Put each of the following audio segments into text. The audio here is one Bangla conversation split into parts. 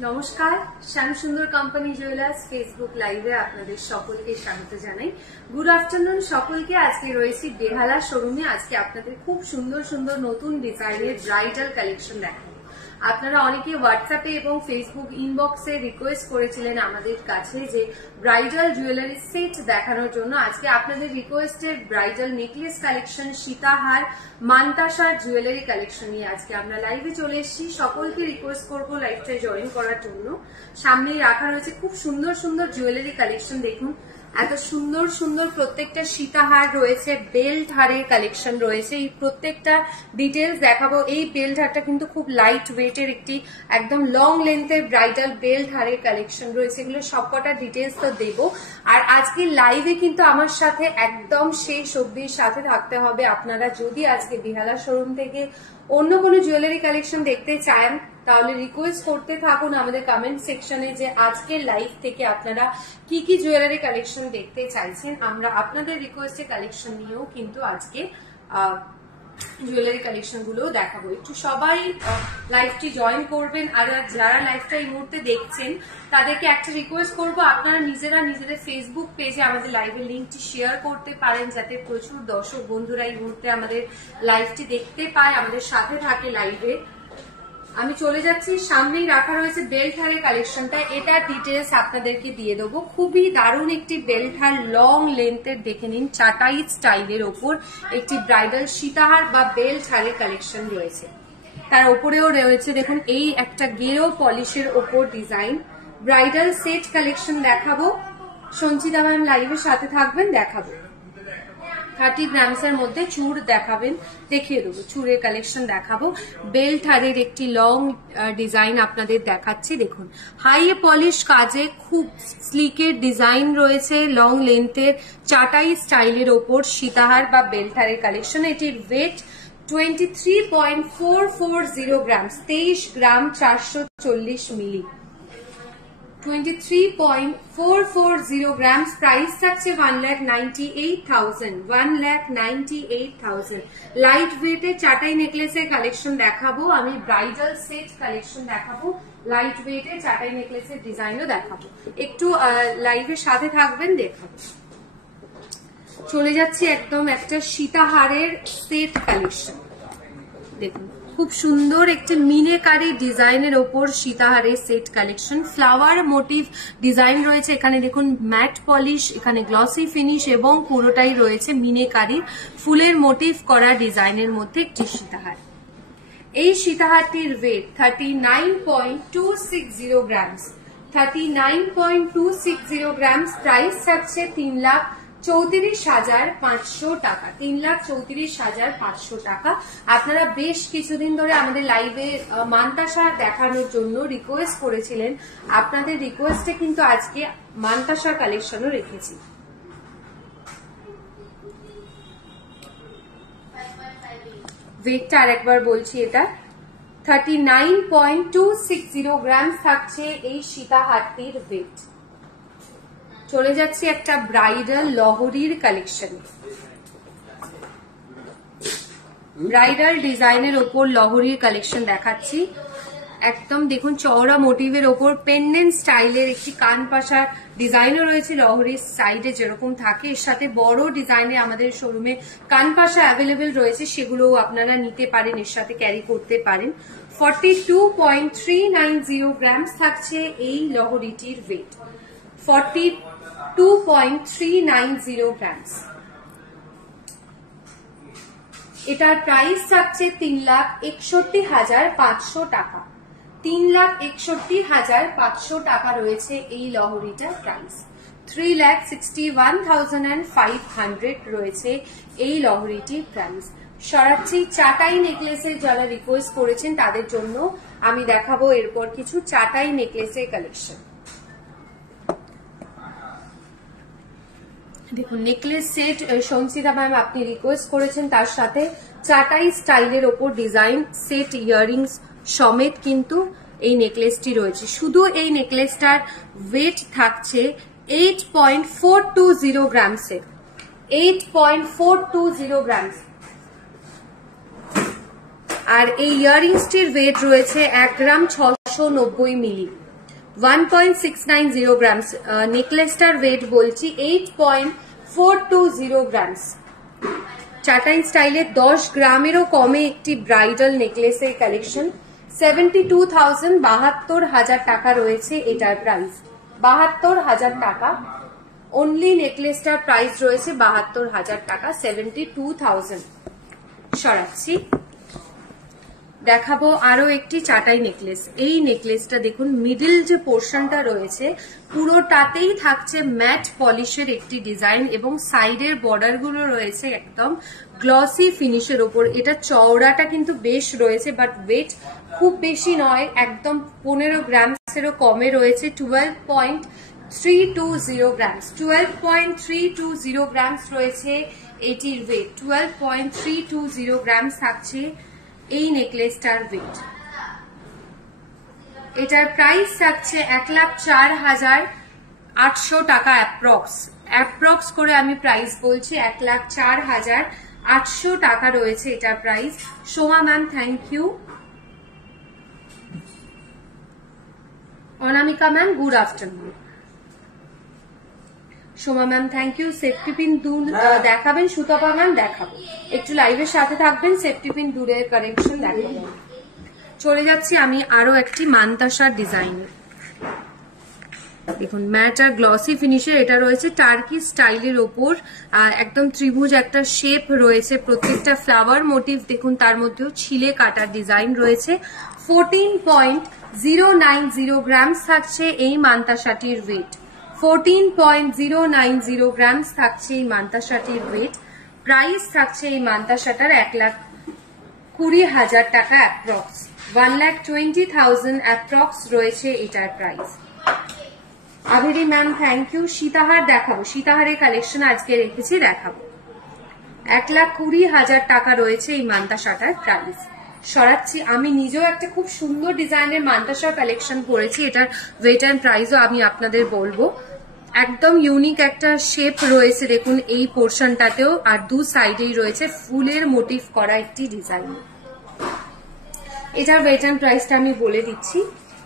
নমস্কার, শ্যামসুন্দর কোম্পানি জুয়েলার্স ফেসবুক লাইভে আপনাদের সকলকে স্বাগত জানাই। গুড আফটারনুন সকলকে। আজকে রয়েছি বেহালা শোরুমে। আজকে আপনাদের খুব সুন্দর সুন্দর নতুন ডিজাইনের ব্রাইডাল কালেকশন দেখাবো। আপনারা অনেকে হোয়াটসঅ্যাপে এবং ফেসবুক ইনবক্সে রিকোয়েস্ট করেছিলেন আমাদের কাছে যে ব্রাইডাল জুয়েলারি সেট দেখানোর জন্য। আজকে আপনাদের রিকোয়েস্টের ব্রাইডাল নেকলেস কালেকশন, সীতাহার, মান্তাসার জুয়েলারি কালেকশন নিয়ে আজকে আমরা লাইভে চলে এসেছি। সকলকে রিকোয়েস্ট করবো লাইভটায় জয়েন করার জন্য। সামনেই রাখা রয়েছে খুব সুন্দর সুন্দর জুয়েলারি কালেকশন। দেখুন এত সুন্দর সুন্দর প্রত্যেকটা সীতাহার রয়েছে, বেল্ট হারের কালেকশন রয়েছে। এই প্রত্যেকটা ডিটেলস দেখাবো। এই বেল্ট হারটা কিন্তু খুব লাইট ওয়েটের একটি একদম লং লেন্থের ব্রাইডাল বেল্ট হারের কালেকশন রয়েছে। এগুলো সবকটা ডিটেলস তো দেবো। আর আজকে লাইভে কিন্তু আমার সাথে একদম শেষ অবধির সাথে থাকতে হবে। আপনারা যদি আজকে বেহালা শোরুম থেকে অন্য কোনো জুয়েলারি কালেকশন দেখতে চান তাহলে রিকোয়েস্ট করতে থাকুন আমাদের কমেন্ট সেকশনে যে আজকের লাইভ থেকে আপনারা কি কি জুয়েলারি কালেকশন দেখতে চাইছেন। আমরা আপনাদের রিকোয়েস্টের কালেকশন নিয়েও কিন্তু আজকে জুয়েলারি কালেকশন গুলো দেখাবো। একটু সবাই লাইভটি জয়েন করবেন। আর যারা লাইভটা এই মুহূর্তে দেখছেন তাদেরকে একটা রিকোয়েস্ট করবো, আপনারা নিজেদের ফেসবুক পেজে আমাদের লাইভের লিঙ্কটি শেয়ার করতে পারেন, যাতে প্রচুর দর্শক বন্ধুরা এই মুহূর্তে আমাদের লাইভটি দেখতে পায়, আমাদের সাথে থাকে লাইভে। আমি চলে যাচ্ছি। সামনেই রাখা রয়েছে বেল্ট হারের কালেকশনটা। এটার ডিটেলস আপনাদেরকে দিয়ে দেবো। খুবই দারুণ একটি বেল্ট হার, লং লেন্থের। দেখে নিন চাটাই স্টাইলের ওপর একটি ব্রাইডাল সীতাহার বা বেল্ট হারের কালেকশন রয়েছে। তার ওপরেও রয়েছে দেখুন এই একটা গেরো পলিশের ওপর ডিজাইন। ব্রাইডাল সেট কালেকশন দেখাবো। সঞ্চিতা ম্যাম লাইভের সাথে থাকবেন, দেখাবো। 30 গ্রামসের মধ্যে চূড় দেখাবেন, দেখিয়ে দেবো। চূড়ের কালেকশন দেখাবো। বেল্ট হারের একটি লং ডিজাইন আপনাদের দেখাচ্ছি। দেখুন হাই পলিশ কাজে খুব স্লিকের ডিজাইন রয়েছে, লং লেন্থের চাটাই স্টাইলের ওপর সীতাহার বা বেল্ট হারের কালেকশন। এটির ওয়েট 23.440 গ্রামস, 23 গ্রাম 440 মিলি। 23.440 গ্রামস। প্রাইস থাকছে 1,98,000, 1,98,000। লাইট ওয়েটে চাটাই নেকলেসের কালেকশন দেখাবো। আমি ব্রাইডাল সেট কালেকশন দেখাবো, লাইট ওয়েটে চাটাই নেকলেসের ডিজাইনও দেখাবো। একটু লাইভের সাথে থাকবেন, দেখাবো। চলে যাচ্ছি একদম একটা সীতাহারের সেট কালেকশন। দেখুন খুব সুন্দর একটি মিনেকারি ডিজাইনের ওপর সীতাহারের set collection. Flower motif design রয়েছে এখানে। দেখুন ম্যাট পলিশ, এখানে গ্লসি ফিনিশ এবং পুরোটাই রয়েছে মিনেকারি ফুলের মোটিভ করা ডিজাইনের মধ্যে একটি সীতাহার। এই সীতাহারটির ওয়েট 39.260 গ্রামস, 39.260 গ্রামস। প্রাইস থাকছে 3,34,500 টাকা, 3,34,500 টাকা। আপনারা বেশ কিছুদিন ধরে আমাদের লাইভে মান্তাসা দেখানোর জন্য রিকোয়েস্ট করেছিলেন। আপনাদের রিকোয়েস্টে কিন্তু আজকে মান্তাসার কালেকশনও রেখেছি। ওয়েটটা আরেকবার বলছি, এটা 39.260 গ্রামস থাকছে এই সীতাহারটির ওয়েট। চলে যাচ্ছি একটা ব্রাইডাল লহরির কালেকশন। ব্রাইডাল ডিজাইনের ওপর লহরির কালেকশন দেখাচ্ছি। একদম দেখুন চওড়া মোটিভের ওপর পেন্ডেন্ট স্টাইলের একটি কান পাশার ডিজাইনও রয়েছে লহরির সাইডে যেরকম থাকে। এর সাথে বড় ডিজাইনে আমাদের শোরুমে কান পাশা অ্যাভেলেবেল রয়েছে, সেগুলোও আপনারা নিতে পারেন, এর সাথে ক্যারি করতে পারেন। 42.390 গ্রামস থাকছে এই লহরিটির ওয়েট, 42.390 গ্রামস। এটার প্রাইস থাকছে 3,61,500 টাকা, 3,61,500 টাকা রয়েছে এই লহরিটার প্রাইস। 3,61,500 রয়েছে এই লহরিটির প্রাইস। সরাচ্ছি চাটাই নেকলেসের যারা রিকোয়েস্ট করেছেন তাদের জন্য আমি দেখাবো এরপর কিছু চাটাই নেকলেসের কালেকশন। দেখুন নেকলেস সেট সঞ্চিতা ম্যাম আপনি রিকোয়েস্ট করেছেন, তার সাথে চাটাই স্টাইলের ওপর ডিজাইন সেট ইয়াররিংস সমেত কিন্তু এই নেকলেসটি রয়েছে। শুধু এই নেকলেসটার ওয়েট থাকছে 8.420 গ্রামসের, 8.420 গ্রামস। আর এই ইয়াররিংসটির ওয়েট রয়েছে 1 গ্রাম 690 মিলি। 1.690 গ্রামস। নেকলেসটার ওয়েট বলছি 8.420 গ্রামস। চাটাইন স্টাইলের 10 গ্রামেরও কমে একটি ব্রাইডাল নেকলেসের কালেকশন। 72,000, 72,000 টাকা রয়েছে এটার প্রাইস। 72,000 টাকা অনলি। নেকলেসটার প্রাইস রয়েছে 72,000 টাকা, 72,000। সরাচ্ছি, দেখাবো আরো একটি চাটাই নেকলেস। এই নেকলেসটা দেখুন, মিডল যে পোর্শনটা রয়েছে পুরোটাতেই থাকছে ম্যাট পলিশের একটি ডিজাইন এবং সাইডের বর্ডার গুলো রয়েছে একদম গ্লসি ফিনিশের ওপর। এটা চওড়াটা কিন্তু বেশ রয়েছে, বাট ওয়েট খুব বেশি নয়, একদম 15 গ্রামসেরও কমে রয়েছে। 12.320 গ্রামস, 12.320 গ্রামস রয়েছে এটির ওয়েট। 12.320 গ্রামস থাকছে এই নেকলেসটার ওয়েট। এটার প্রাইস থাকছে 1,04,800 টাকা অ্যাপ্রক্স করে আমি প্রাইস বলছি। 1,04,800 টাকা রয়েছে এটার price. Soma ma'am thank you. Anamika ma'am good afternoon. Soma ma'am thank you. Safety pin দেখাবেন? সুতপা ম্যাম দেখাবো, একটু লাইভের সাথে থাকবেন। সেফটি পিন দূরের কালেকশন দেখাবো। চলে যাচ্ছি আমি আরো একটি মান্তাসার ডিজাইনের। দেখুন ম্যাট আর গ্লসি ফিনিশের এটা রয়েছে টার্কি স্টাইলের ওপর। একদম ত্রিভুজ একটা শেপ রয়েছে, প্রত্যেকটা ফ্লাওয়ার মোটিভ দেখুন, তার মধ্যেও ছিলে কাটার ডিজাইন রয়েছে। 14.090 গ্রামস থাকছে এই মান্তাসাটির ওয়েট। 14.090 গ্রামস থাকছে এই মান্তাসাটির ওয়েট। প্রাইস থাকছে এই মান্তাসাটার 1,20,000 টাকা অ্যাপ্রক্স। 1,20,000 অ্যাপ্রক্স রয়েছে এটার প্রাইস। আভেরি ম্যাম থ্যাংক ইউ। সীতাহার দেখাবো, সীতাহারের কালেকশন আজকে রেখেছি, দেখাবো। 1,20,000 টাকা রয়েছে এই মান্তাসাটার প্রাইস। সরাচ্ছি, আমি নিজেও একটা খুব সুন্দর ডিজাইনের মান্তাসার কালেকশন করেছি, এটার ওয়েট অ্যান্ড প্রাইসও আমি আপনাদের বলবো। একদম ইউনিক একটা শেপ রয়েছে দেখুন এই পোর্শনটাতেও, আর দু সাইডেই রয়েছে ফুলের মোটিভ করা একটি ডিজাইন। এটার ওয়েট অ্যান্ড প্রাইসটা আমি বলে দিচ্ছি।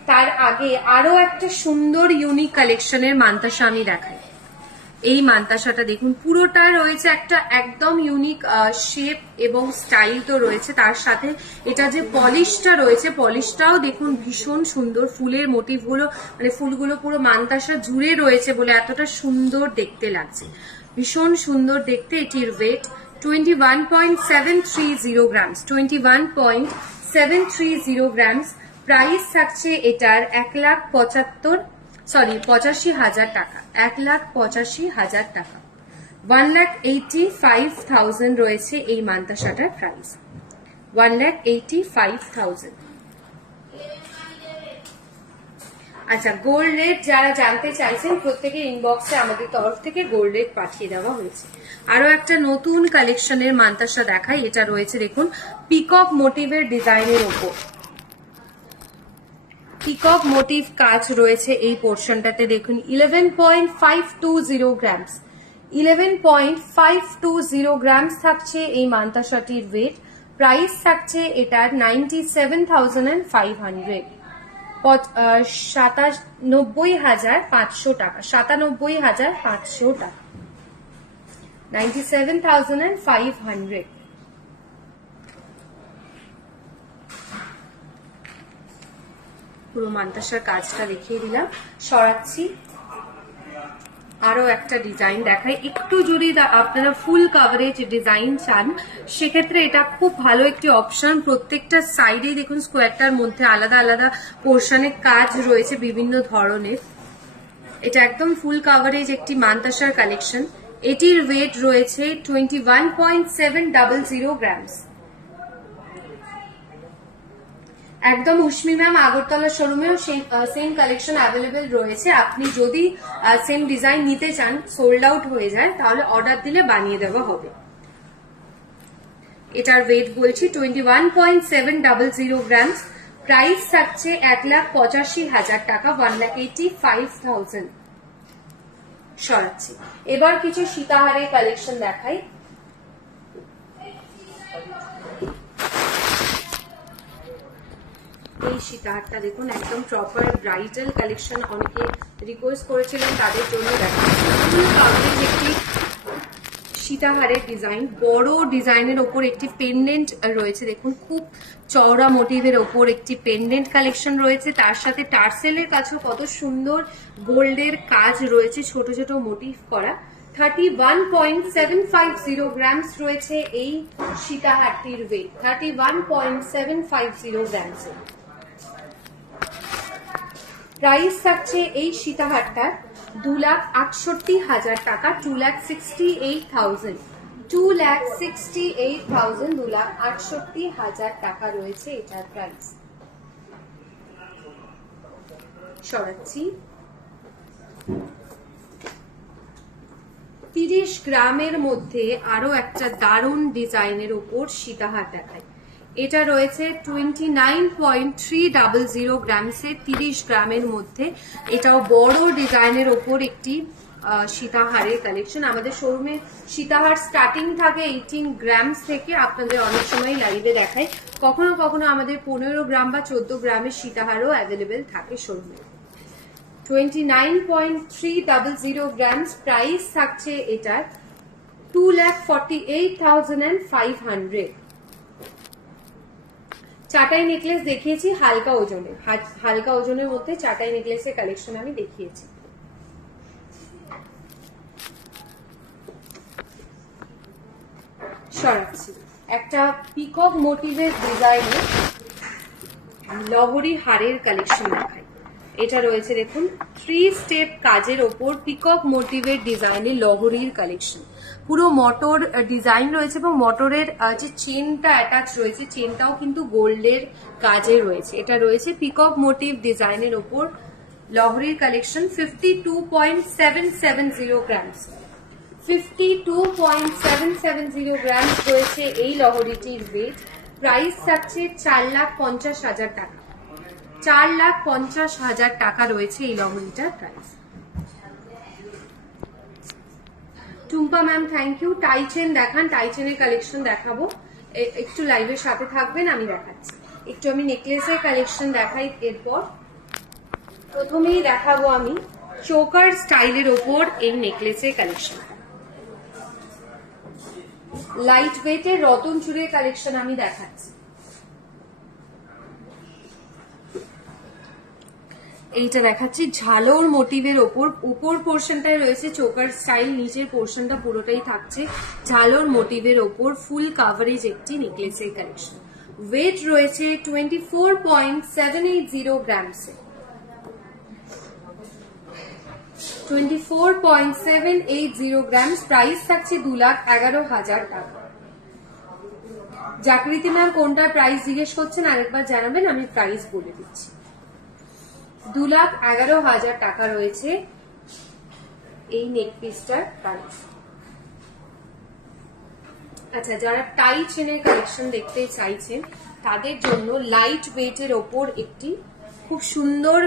তার আগে আরো একটা সুন্দর ইউনিক কালেকশনের মান্তাসা আমি দেখাই। এই মান্তাসাটা দেখুন, পুরোটা রয়েছে একটা একদম ইউনিক শেপ এবং স্টাইল তো রয়েছে, তার সাথে এটা যে পলিশটা রয়েছে, পলিশটাও দেখুন ভীষণ সুন্দর। ফুলের মোটিভ গুলো মানে ফুলগুলো পুরো মান্তাসা জুড়ে রয়েছে বলে এতটা সুন্দর দেখতে লাগছে, ভীষণ সুন্দর দেখতে। এটির ওয়েট 21.730 গ্রামস, 21.730 গ্রামস। প্রাইস থাকছে এটার 1,85,000 টাকা, 1,85,000 টাকা। 1,85,000 রয়েছে এই মান্তাসাটার প্রাইস। 1,85,000। আচ্ছা, গোল্ড রেট যারা জানতে চাইছেন প্রত্যেকের ইনবক্সে আমাদের তরফ থেকে গোল্ড রেট পাঠিয়ে দেওয়া হয়েছে। আরো একটা নতুন কালেকশনের মান্তাসা দেখাই। এটা রয়েছে দেখুন পিকক মোটিভের ডিজাইনের ওপর। পিকক মোটিভ কাজ রয়েছে এই পোর্শনটাতে দেখুন। 11.520 গ্রামস, 11.520 গ্রামস থাকছে এই মান্তাসাটির ওয়েট। প্রাইস থাকছে এটার 97,500, 97,500 টাকা, 97,500 টাকা, 97,500। পুরো মান্তাসার কাজটা দেখিয়ে দিলাম। সরাচ্ছি, আরো একটা ডিজাইন দেখাই। একটু যদি আপনারা ফুল কাভারেজ ডিজাইন চান সেক্ষেত্রে এটা খুব ভালো একটি অপশন। প্রত্যেকটা সাইডে দেখুন স্কোয়ারটার মধ্যে আলাদা আলাদা পোর্শনে কাজ রয়েছে বিভিন্ন ধরনের। এটা একদম ফুল কাভারেজ একটি মান্তাসার কালেকশন। এটির ওয়েট রয়েছে 21.700 গ্রামস। একদম উষ্মি ম্যাম আগরতলা শোরুমেও সেম কালেকশন অ্যাভেলেবেল রয়েছে। আপনি যদি সেম ডিজাইন নিতে চান, সোল্ড আউট হয়ে যায়, তাহলে অর্ডার দিলে বানিয়ে দেওয়া হবে। এটার ওয়েট বলছি 21.700 গ্রামস। প্রাইস থাকছে 1,85,000 টাকা, 1,85,000। সরাচ্ছি, এবার কিছু সীতাহারের কালেকশন দেখাই। এই সীতাহারটা দেখুন, একদম প্রপার ব্রাইডাল কালেকশন, অনেকে রিকোয়েস্ট করেছিলেন তাদের জন্য দেখাচ্ছি। একটি সীতাহারের ডিজাইন, বড় ডিজাইনের ওপর একটি পেন্ডেন্ট রয়েছে, দেখুন খুব চওড়া মোটিভের ওপর একটি পেন্ডেন্ট কালেকশন রয়েছে, তার সাথে টার্সেলের কাছেও কত সুন্দর গোল্ডের কাজ রয়েছে, ছোট ছোট মোটিভ করা। 31.750 গ্রামস রয়েছে এই সীতাহারটির ওয়েট, 31.750 গ্রামস। প্রাইস থাকছে এই সীতাহারটার 2,68,000 টাকা, 2,68,000, 2,68,000, 2,68,000 টাকা রয়েছে এটার প্রাইস। সরাচ্ছি। 30 গ্রামের মধ্যে আরো একটা দারুণ ডিজাইনের উপর সীতাহার দেখায়। এটা রয়েছে 29.300 গ্রামসে, 30 গ্রামের মধ্যে। এটাও বড় ডিজাইনের ওপর একটি সীতাহারের কালেকশন। আমাদের শোরুমে সীতাহার স্টার্টিং থাকে 18 গ্রামস থেকে, আপনাদের অনেক সময় লাইভে দেখায়। কখনো কখনো আমাদের 15 গ্রাম বা 14 গ্রামের সীতাহারও অ্যাভেলেবেল থাকে শোরুমে। 29.300 গ্রামস। প্রাইস থাকছে এটার 2,48,500। চাটাই নেকলেস দেখিয়েছি হালকা ওজনে, হালকা ওজনের মধ্যে চাটাই নেকলেসের কালেকশন আমি দেখিয়েছি। সরাচ্ছি। একটা পিকক মোটিভের ডিজাইনে লহরি হারের কালেকশন দেখায়। এটা রয়েছে দেখুন 3 স্টেপ কাজের ওপর পিকক মোটিভের ডিজাইনে লহরির কালেকশন। পুরো মটর ডিজাইন রয়েছে এবং মটরের যে চেনটা অ্যাটাচ রয়েছে, চেনটাও কিন্তু গোল্ডের কাজে রয়েছে। এটা রয়েছে পিকক মোটিভ ডিজাইনের ওপর লহরির কালেকশন। 52.770 গ্রামস, 52.770 গ্রামস রয়েছে এই লহরিটির ওয়েট। প্রাইস থাকছে 4,50,000 টাকা, 4,50,000 টাকা রয়েছে এই লহরিটার price. Tumpa ma'am thank you. Tie chain দেখান, টাই চেনের কালেকশন দেখাবো, একটু লাইভের সাথে থাকবেন, আমি দেখাচ্ছি। একটু আমি নেকলেসের কালেকশন দেখাই। এরপর প্রথমেই দেখাবো আমি চোকার স্টাইলের ওপর এই নেকলেসের কালেকশন। লাইট ওয়েটের রতন চুড়ির কালেকশন আমি দেখাচ্ছি। এইটা দেখাচ্ছি ঝালর মোটিভের উপর পোর্শনটায় রয়েছে চোকার স্টাইল, নিচের পোর্শনটা পুরোটাই থাকছে ঝালর মোটিভের ওপর ফুল কাভারেজ একটি নেকলেসের কালেকশন। ওয়েট রয়েছে 24.780 গ্রামসে, 24.780 গ্রামস। প্রাইস থাকছে 2,11,000 টাকা। জাকৃতি ম্যাম কোনটার প্রাইস জিজ্ঞেস করছেন আরেকবার জানাবেন, আমি প্রাইস বলে দিচ্ছি। 2,11,000 টাকা রয়েছে এই নেক পিসটার প্রাইস। আচ্ছা, যারা টাই চেনের কালেকশন দেখতে চাইছেন তাদের জন্য লাইট ওয়েটের ওপর একটি খুব সুন্দর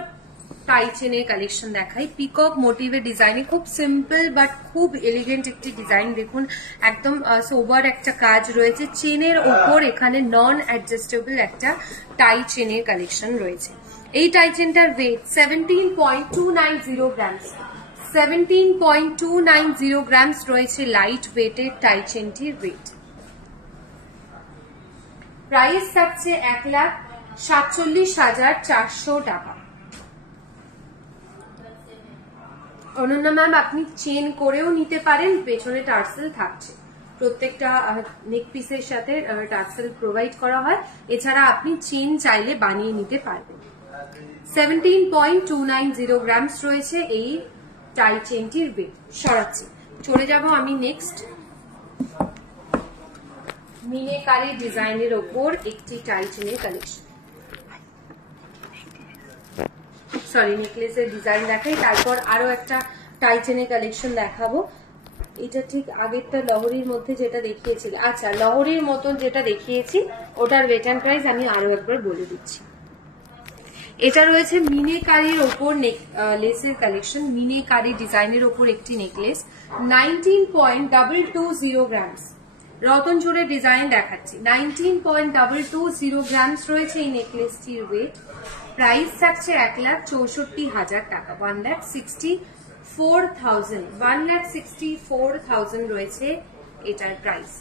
টাই চেনের কালেকশন দেখাই। পিকক মোটিভের ডিজাইনে খুব সিম্পল বাট খুব এলিগেন্ট একটি ডিজাইন। দেখুন একদম সোবার একটা কাজ রয়েছে চেনের ওপর, এখানে নন অ্যাডজাস্টেবল একটা টাই চেনের কালেকশন রয়েছে। এই টাই চেনটার ওয়েট 17.290 গ্রামস, 17.290 গ্রামস রয়েছে লাইট ওয়েটের টাই চেনটির ওয়েট। প্রাইস থাকছে 1,47,400 টাকা। অনন্যা ম্যাম আপনি চেন করেও নিতে পারেন, পেছনে টার্সেল থাকছে, প্রত্যেকটা নেক পিসের সাথে টার্সেল প্রোভাইড করা হয়। এছাড়া আপনি চেন চাইলে বানিয়ে নিতে পারবেন। 17.290 গ্রামস রয়েছে এই টাই চেনটির ওয়েট। সরাচ্ছি, চলে যাব আমি নেক্সট মিনেকারি ডিজাইনের ওপর একটি টাই চেনের কালেকশন, সরি নেকলেসের ডিজাইন দেখাই, তারপর আরো একটা টাই চেনের কালেকশন দেখাবো। এটা ঠিক আগেরটা লহরির মধ্যে যেটা দেখিয়েছিল, আচ্ছা লহরির মতন যেটা দেখিয়েছি ওটার ওয়েট অ্যান্ড প্রাইস আমি আরো একবার বলে দিচ্ছি। এটা রয়েছে মিনেকারির ওপর লেসের কালেকশন, মিনেকারি ডিজাইনের ওপর একটি নেকলেস, 19.220 গ্রামস, রতন জোড়ের ডিজাইন দেখাচ্ছি। 19.220 গ্রামস রয়েছে এই নেকলেসটির ওয়েট। প্রাইস থাকছে 1,64,000 টাকা। 1,64,000 রয়েছে এটার প্রাইস।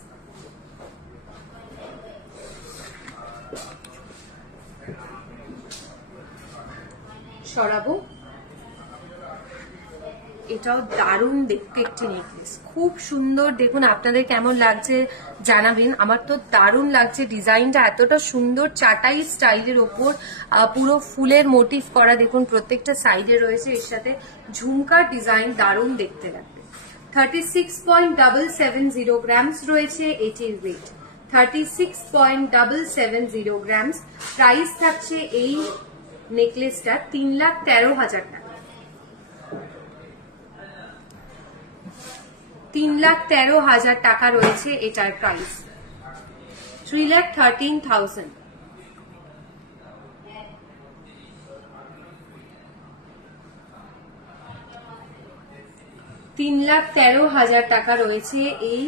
সরাবো, এটাও দারুণ দেখতে একটি নেকলেস, খুব সুন্দর। দেখুন আপনাদের কেমন লাগছে জানাবেন, আমার তো দারুণ লাগছে। ডিজাইনটা এতটা সুন্দর, চাটাই স্টাইলের ওপর পুরো ফুলের মোটিভ করা, দেখুন প্রত্যেকটা সাইডে রয়েছে, এর সাথে ঝুমকার ডিজাইন, দারুণ দেখতে লাগবে। 36.770 গ্রামস রয়েছে এটির ওয়েট। 36.770 গ্রামস। প্রাইস থাকছে এই নেকলেসটা 3,13,000 টাকা। 3,13,000 টাকা রয়েছে এটার প্রাইস। 3,13,000। 3,13,000 টাকা রয়েছে এই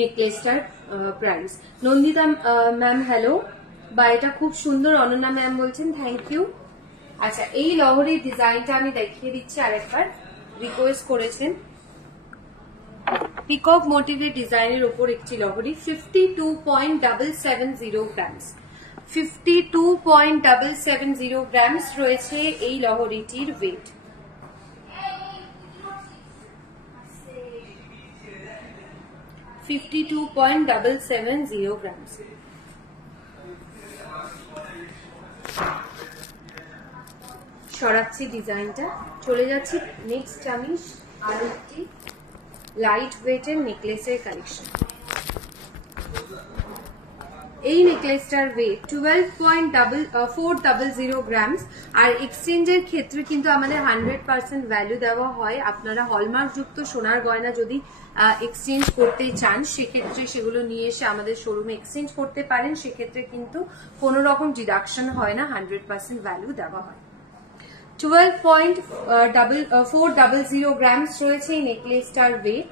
নেকলেসটার প্রাইস। নন্দিতা ম্যাম হ্যালো, বা এটা খুব সুন্দর, অনন্যা ম্যাম বলছেন থ্যাংক ইউ। আচ্ছা, এই লহরির ডিজাইনটা আমি দেখিয়ে দিচ্ছি আরেকবার, রিকোয়েস্ট করেছেন। পিকক মোটিভের ডিজাইনের উপর একটি লহরি, 52.770 গ্রামস। 52.770 গ্রামস রয়েছে এই লহরিটির ওয়েট। গ্রামস। সরাচ্ছি ডিজাইনটা, চলে যাচ্ছি নেক্সট আমি আর একটি লাইট ওয়েটের নেকলেসের কালেকশন। এই নেকলেসটার ওয়েট 12.400 গ্রামস। আর এক্সচেঞ্জের ক্ষেত্রে কিন্তু আমাদের 100% ভ্যালু দেওয়া হয়। আপনারা হলমার্ক যুক্ত সোনার গয়না যদি এক্সচেঞ্জ করতে চান, সেক্ষেত্রে সেগুলো নিয়ে এসে আমাদের শোরুমে এক্সচেঞ্জ করতে পারেন, সেক্ষেত্রে কিন্তু কোনো রকম ডিডাকশন হয় না, 100% ভ্যালু দেওয়া হয়। 12.400 গ্রামস রয়েছে এই নেকলেসটার ওয়েট।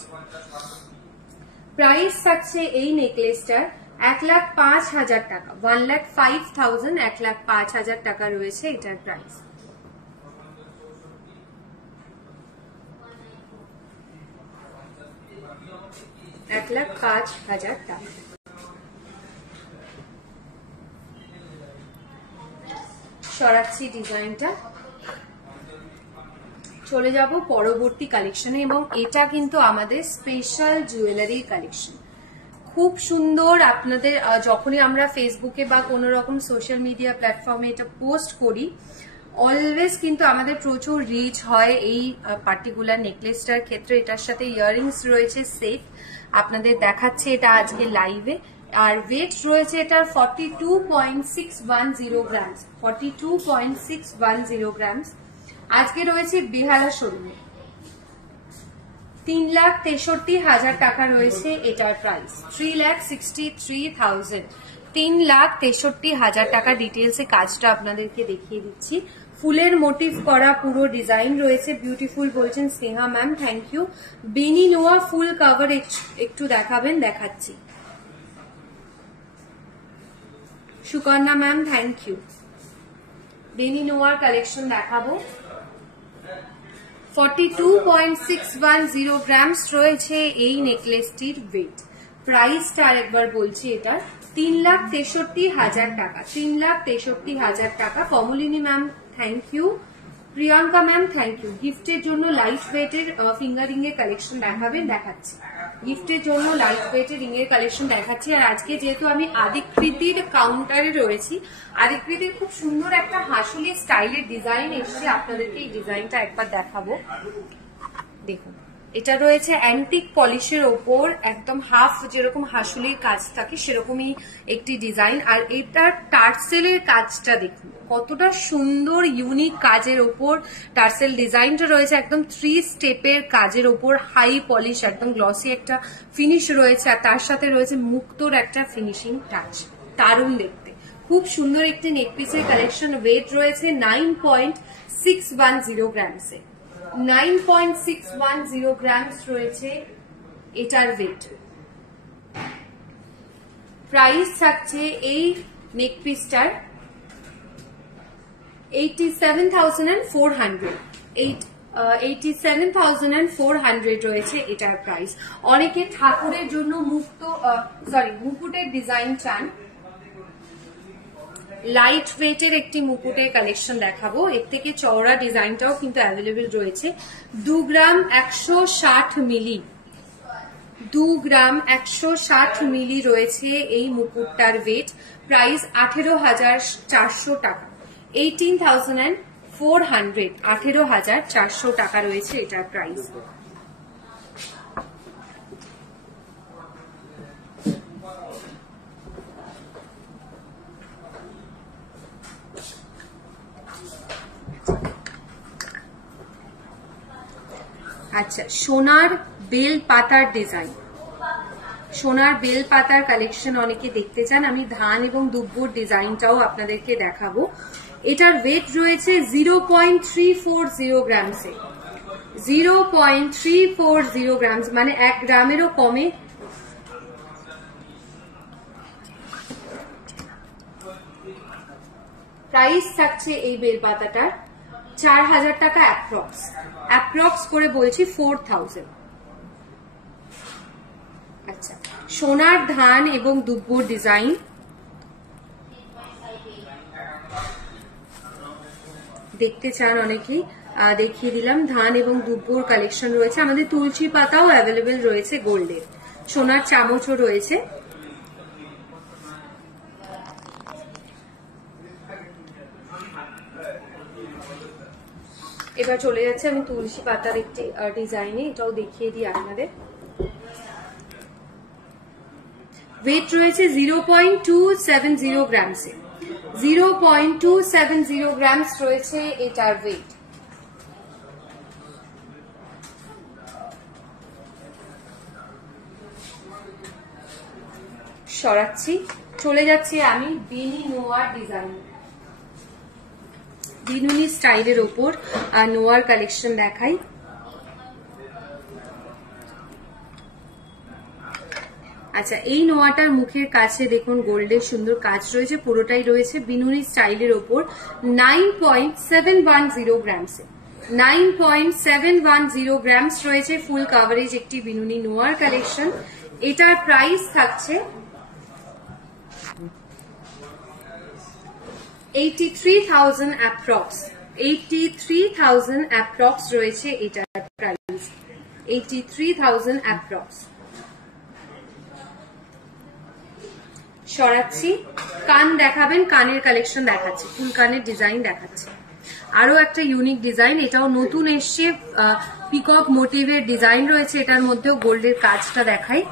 প্রাইস থাকছে এই নেকলেসটার 1,05,000 টাকা। 1,05,000, 1,05,000 টাকা রয়েছে এটার প্রাইস। টাকা। সরাচ্ছি ডিজাইনটা, চলে যাব পরবর্তী কালেকশনে, এবং এটা কিন্তু আমাদের স্পেশাল জুয়েলারি কালেকশন। খুব সুন্দর। আপনাদের যখনই আমরা ফেসবুকে বা কোনো রকম সোশ্যাল মিডিয়া প্ল্যাটফর্মে এটা পোস্ট করি, অলওয়েজ কিন্তু আমাদের প্রচুর রিচ হয় এই পার্টিকুলার নেকলেসটার ক্ষেত্রে। এটার সাথে ইয়াররিংস রয়েছে সেট, আপনাদের দেখাচ্ছে এটা আজকে লাইভে। আর ওয়েট রয়েছে এটার 42.610 গ্রামস। 42.610 গ্রামস। আজকে রয়েছে বেহালা শোরুমে। 3,63,000 টাকা রয়েছে এটার প্রাইস। 3,63,000। 3,63,000 টাকা। ডিটেলসে কাজটা আপনাদেরকে দেখিয়ে দিচ্ছি। ফুলের মোটিভ করা পুরো ডিজাইন রয়েছে, বিউটিফুল বলছেন স্নেহা ম্যাম, থ্যাংক ইউ। বেনি নোয়া ফুল কভার একটু দেখাবেন, দেখাচ্ছি। Sukanya ma'am thank you. বেনি নোয়ার কালেকশন দেখাবো। 42.610 গ্রামস রয়েছে এই নেকলেসটির ওয়েট। প্রাইসটা আরেকবার বলছি, এটা 3,63,000 টাকা। 3,63,000 টাকা। Kamalini ma'am thank you. Priyanka ma'am thank you. গিফটের জন্য লাইট ওয়েটের ফিঙ্গারিং এর কালেকশন দেখাবেন, দেখাচ্ছি। গিফটের জন্য লাইট ওয়েটের রিং এর কালেকশন দেখাচ্ছি। আর আজকে যেহেতু আমি আদিকৃতির কাউন্টারে রয়েছি, আদিকৃতির খুব সুন্দর একটা হাসুলি স্টাইলের ডিজাইন এসছে, আপনাদেরকে এই ডিজাইনটা একবার দেখাবো। দেখুন, এটা রয়েছে অ্যান্টিক পলিশের ওপর, একদম হাফ যেরকম হাসুলির কাজ থাকে সেরকমই একটি ডিজাইন। আর এটার টার্সেলের কাজটা দেখুন কতটা সুন্দর, ইউনিক কাজের ওপর টার্সেল ডিজাইনটা রয়েছে, একদম 3 স্টেপের কাজের ওপর, হাই পলিশ, একদম গ্লসি একটা ফিনিশ রয়েছে। আর তার সাথে রয়েছে মুক্তোর একটা ফিনিশিং টাচ, দারুণ দেখতে। খুব সুন্দর একটি নেকপিসের কালেকশন। ওয়েট রয়েছে 9.610 গ্রামসে। 9.610 গ্রামস রয়েছে এটার ওয়েট। প্রাইস থাকছে এই নেক পিসটার 87,400। 87,400 রয়েছে এটার প্রাইস। অনেকে ঠাকুরের জন্য মুকুটের ডিজাইন চান, লাইট ওয়েটের একটি মুকুটের কালেকশন দেখাবো। এর থেকে চওড়া ডিজাইনটাও কিন্তু অ্যাভেলেবেল রয়েছে। 2 গ্রাম 160 মিলি, 2 গ্রাম 160 মিলি রয়েছে এই মুকুটটার ওয়েট। প্রাইস 18,400 টাকা, 18,400, 18,400 টাকা রয়েছে এটার প্রাইস। আচ্ছা, সোনার বেল পাতার ডিজাইন, সোনার বেল পাতার কালেকশন অনেকে দেখতে চান। আমি ধান এবং দুব্বুর ডিজাইনটাও আপনাদেরকে দেখাবো। এটার ওয়েট রয়েছে 0.340 গ্রামসে, 0.340 গ্রামস, মানে 1 গ্রামেরও কমে। প্রাইস থাকছে এই বেল পাতাটার 4,000 টাকা অ্যাপ্রক্স করে বলছি 4,000। আচ্ছা, সোনার ধান এবং দুব্বুর ডিজাইন, দেখতে চান অনেকেই, দেখিয়ে দিলাম। ধান এবং দুব্বুর কালেকশন রয়েছে। আমাদের তুলসী পাতাও অ্যাভেলেবেল রয়েছে গোল্ডের, সোনার চামচও রয়েছে। এবার চলে যাচ্ছে আমি তুলসী পাতার একটি ডিজাইনে, এটাও দেখিয়ে দিই আপনাদের। ওয়েট রয়েছে 0.270 গ্রামসে, 0.270 গ্রামস রয়েছে এটার ওয়েট। সরাচ্ছি, চলে যাচ্ছি আমি বেনি নোয়ার ডিজাইন, বিনুনি স্টাইলের ওপর নোয়ার কালেকশন দেখাই। আচ্ছা, এই নোয়াটার মুখের কাছে দেখুন গোল্ডের সুন্দর কাজ রয়েছে, পুরোটাই রয়েছে বিনুনি স্টাইলের ওপর। 9.710 গ্রামসে, 9.710 গ্রামস রয়েছে ফুল কাভারেজ একটি বিনুনি নোয়ার কালেকশন। এটার প্রাইস থাকছে 83,000 অ্যাপ্রক্স, 83,000 অ্যাপ্রক্স রয়েছে এটার প্রাইস, 83,000 অ্যাপ্রক্স। সরাচ্ছি, কান দেখাবেন, কানের কালেকশন দেখাচ্ছি, ফুল কানের ডিজাইন দেখাচ্ছি। আরো একটা ইউনিক ডিজাইন, এটাও নতুন এসছে, পিকক মোটিভের ডিজাইন রয়েছে এটার মধ্যেও। গোল্ডের কাজটা দেখাই,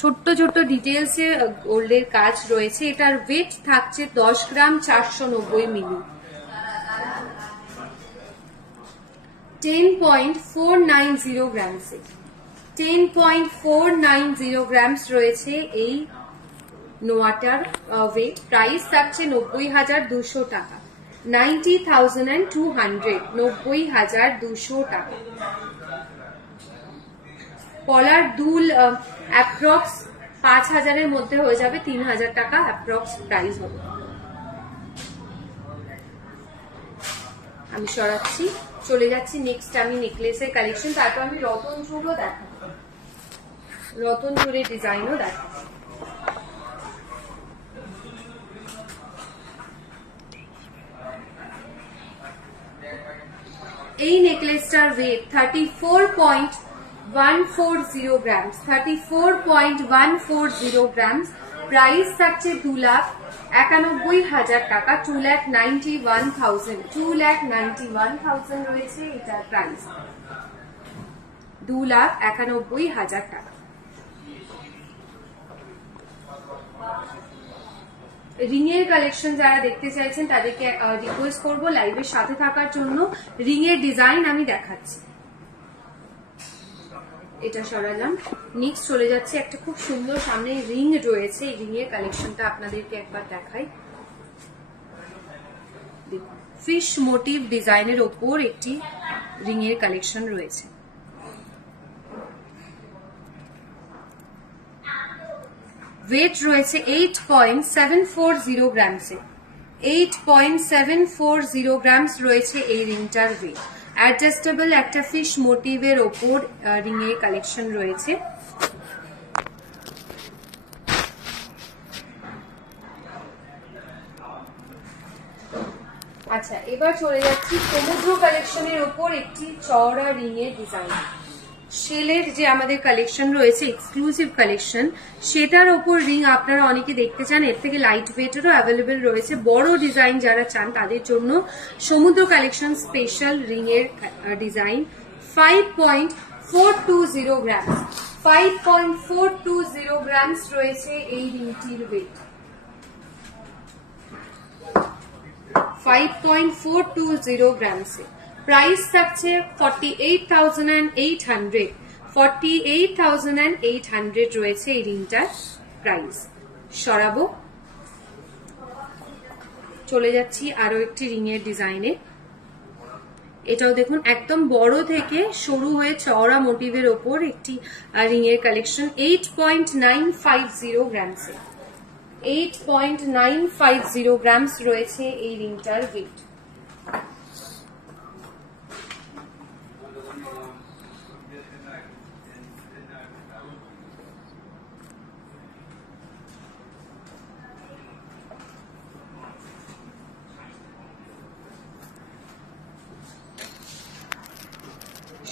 ছোট্ট ছোট্ট ডিটেলসে গোল্ডের কাজ রয়েছে। এটার ওয়েট থাকছে 10 গ্রাম 490 মিলি, 10.490 গ্রামসে, 10.490 গ্রামস রয়েছে এই নোয়াটার ওয়েট। প্রাইস থাকছে 90,200 টাকা, 90,200, 90,200 টাকা। পলার দুল অ্যাপ্রক্স 5,000-এর মধ্যে হয়ে যাবে, 3,000 টাকা অ্যাপ্রক্স প্রাইস হবে। আমি সরাচ্ছি, চলে যাচ্ছি নেক্সট আমি নেকলেসের কালেকশন, তারপর আমি রতন চুলও দেখাবো, রতন চুলের ডিজাইনও দেখাবো। এই নেকলেসটার ওয়েট 34.140 গ্রামস, 34.140 গ্রামস। প্রাইস থাকছে 2,91,000 টাকা, 2,91,000, 2,91,000 রয়েছে এটার প্রাইস, 2,91,000 টাকা। রিং এর কালেকশন যারা দেখতে চাইছেন তাদেরকে রিকোয়েস্ট করবো লাইভের সাথে থাকার জন্য। রিং এর ডিজাইন আমি দেখাচ্ছি, এটা সরালাম। নেক্সট চলে যাচ্ছে একটা খুব সুন্দর সামনে রিং রয়েছে, এই রিং এর কালেকশনটা আপনাদেরকে একবার দেখাই। দেখুন, ফিশ মোটিভ ডিজাইনের ওপর একটি রিং এর কালেকশন রয়েছে। ওয়েট রয়েছে 8.740 গ্রামসে। 8.740 গ্রামস রয়েছে এই রিংটার ওয়েট। অ্যাডজাস্টেবল একটা ফিশ মোটিভের ওপর রিং এর কালেকশন রয়েছে। আচ্ছা, এবার চলে যাচ্ছি সমুদ্র কালেকশনের উপর একটি চওড়া রিং এর ডিজাইন। শেলের যে আমাদের কালেকশন রয়েছে এক্সক্লুসিভ কালেকশন, সেটার ওপর রিং আপনারা অনেকে দেখতে চান। এর থেকে লাইট ওয়েটেরও অ্যাভেলেবেল রয়েছে। বড় ডিজাইন যারা চান তাদের জন্য সমুদ্র কালেকশন স্পেশাল রিং এর ডিজাইন। 5.420 গ্রামস। 5.420 গ্রামস রয়েছে এই রিংটির ওয়েট। 5.420 গ্রামসে। প্রাইস থাকছে 48,800। 48,800 রয়েছে এই রিংটার প্রাইস। সরাবো, চলে যাচ্ছি আরো একটি রিং এর ডিজাইনে। এটাও দেখুন একদম বড় থেকে সরু হয়ে চওড়া মোটিভের ওপর একটি রিং এর কালেকশন। 8.950 গ্রামসে। 8.950 গ্রামস রয়েছে এই রিংটার ওয়েট।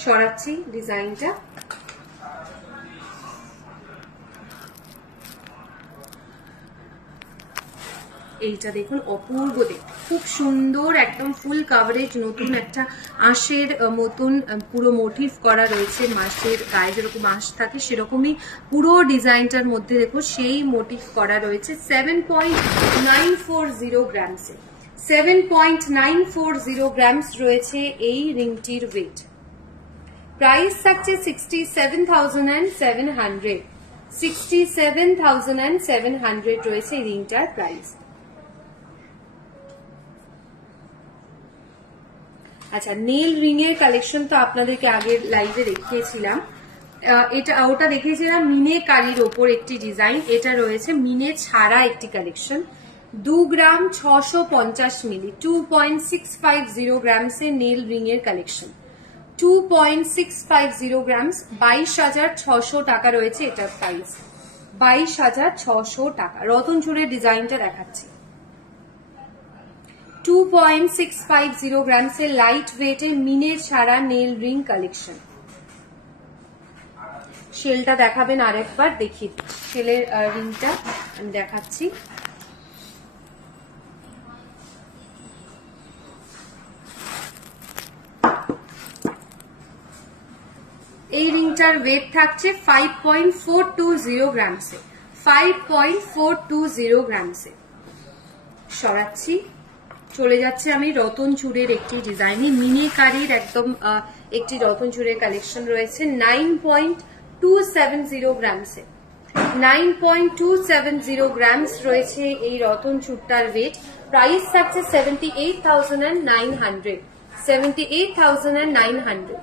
সরাচ্ছি ডিজাইনটা। এইটা দেখুন অপূর্ব দেখতে, খুব সুন্দর, একদম ফুল কাভারেজ, নতুন একটা আঁশের মতন পুরো মোটিভ করা রয়েছে। মাছের গায়ে যেরকম আঁশ থাকে সেরকমই পুরো ডিজাইনটার মধ্যে দেখো সেই মোটিভ করা রয়েছে। 7.940 গ্রামসে। 7.940 গ্রামস রয়েছে এই রিংটির ওয়েট। প্রাইস থাকছে 67,700। 67,700 রয়েছে এই রিংটার প্রাইস। আচ্ছা, নেল রিং এর কালেকশন তো আপনাদেরকে আগের লাইভে দেখিয়েছিলাম। ওটা দেখিয়েছিলাম মিনে কারির ওপর একটি ডিজাইন। এটা রয়েছে মিনে ছাড়া একটি কালেকশন। 2 গ্রাম 650 মিলি। 2.650 গ্রামসে নেল রিং এর কালেকশন। 2.650 গ্রামস। 22,600 টাকা রয়েছে এটার প্রাইস। 22,600 টাকা। রতন চূড়ের ডিজাইনটা দেখাচ্ছি। 2.650 গ্রামসের লাইট ওয়েটে মিনে ছাড়া নেল রিং কালেকশন। শেলটা দেখাবেন আরেকবার, দেখি শেলের রিংটা আমি দেখাচ্ছি। এই রিংটার ওয়েট থাকছে 5.420 গ্রামসে। 5.420 গ্রামসে। সরাচ্ছি, চলে যাচ্ছে আমি রতন চূড়ের একটি ডিজাইনে। মিনি কারির একদম একটি রতন চূড়ের কালেকশন রয়েছে। 9.270 গ্রামসে। 9.270 গ্রামস রয়েছে এই রতন চূড়টার ওয়েট। প্রাইস থাকছে 78,900। 78,900।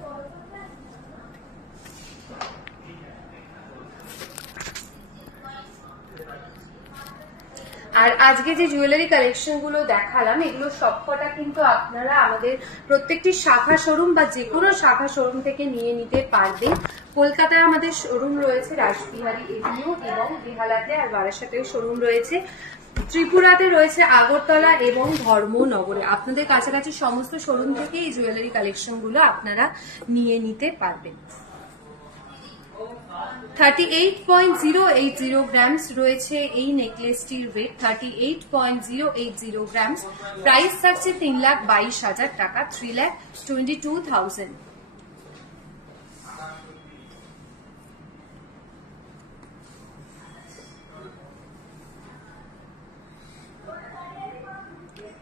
আর আজকে যে জুয়েলারি কালেকশন গুলো দেখালাম এগুলো সবকটা কিন্তু আপনারা আমাদের প্রত্যেকটি শাখা শোরুম বা যে কোনো শাখা শোরুম থেকে নিয়ে নিতে পারবেন। কলকাতায় আমাদের শোরুম রয়েছে রাসবিহারী এভিনিউ এবং বেহালাতে, আর বারাসাতেও শোরুম রয়েছে। ত্রিপুরাতে রয়েছে আগরতলা এবং ধর্মনগরে। আপনাদের কাছাকাছি সমস্ত শোরুম থেকে এই জুয়েলারি কালেকশন গুলো আপনারা নিয়ে নিতে পারবেন। 38.080 গ্রামস রয়েছে এই নেকলেসটির ওয়েট। 38.080 গ্রামস। প্রাইস থাকছে 3,22,000 টাকা। 3,22,000।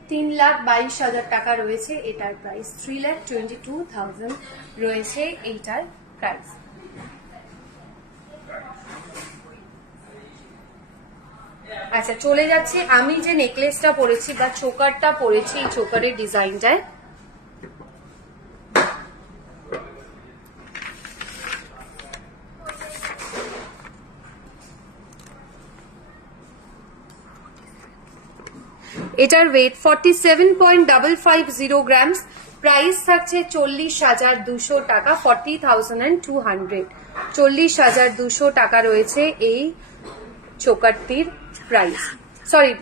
$3,22,000 টাকা রয়েছে এটার প্রাইস। 3,22,000 রয়েছে এইটার প্রাইস। আচ্ছা, চলে যাচ্ছে আমি যে নেকলেসটা পরেছি বা চোকারটা পরেছি, এই চোকারের ডিজাইনটায়। এটার ওয়েট 47.550 গ্রামস। প্রাইস থাকছে 40,200 টাকা, 40,200। 40,200 টাকা রয়েছে এই চোকারটির প্রাইস। সরি,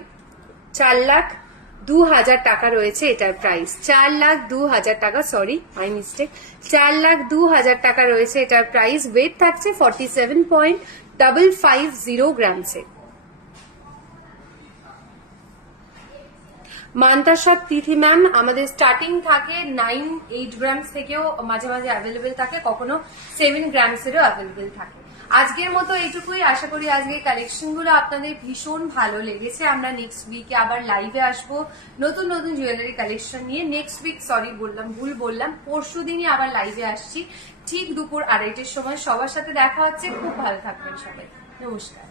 4,02,000 টাকা রয়েছে এটার প্রাইস। 4,02,000 টাকা, সরি মাই মিস্টেক। 4,02,000 টাকা রয়েছে এটার প্রাইস। ওয়েট থাকছে 47.550 গ্রামসে। মান্তাসার তিথি ম্যাম, আমাদের স্টার্টিং থাকে 9-8 গ্রামস থেকেও মাঝে মাঝে অ্যাভেলেবেল থাকে, কখনো 7 গ্রামসেরও অ্যাভেলেবেল থাকে। আজকের মতো এইটুকুই। আশা করি আজকের কালেকশন গুলো আপনাদের ভীষণ ভালো লেগেছে। আমরা নেক্সট উইকে আবার লাইভে আসবো নতুন নতুন জুয়েলারি কালেকশন নিয়ে। নেক্সট উইক, সরি ভুল বললাম, পরশু দিনই আবার লাইভে আসছি ঠিক দুপুর 2:30টার সময়। সবার সাথে দেখা হচ্ছে। খুব ভালো থাকবেন সবাই। নমস্কার।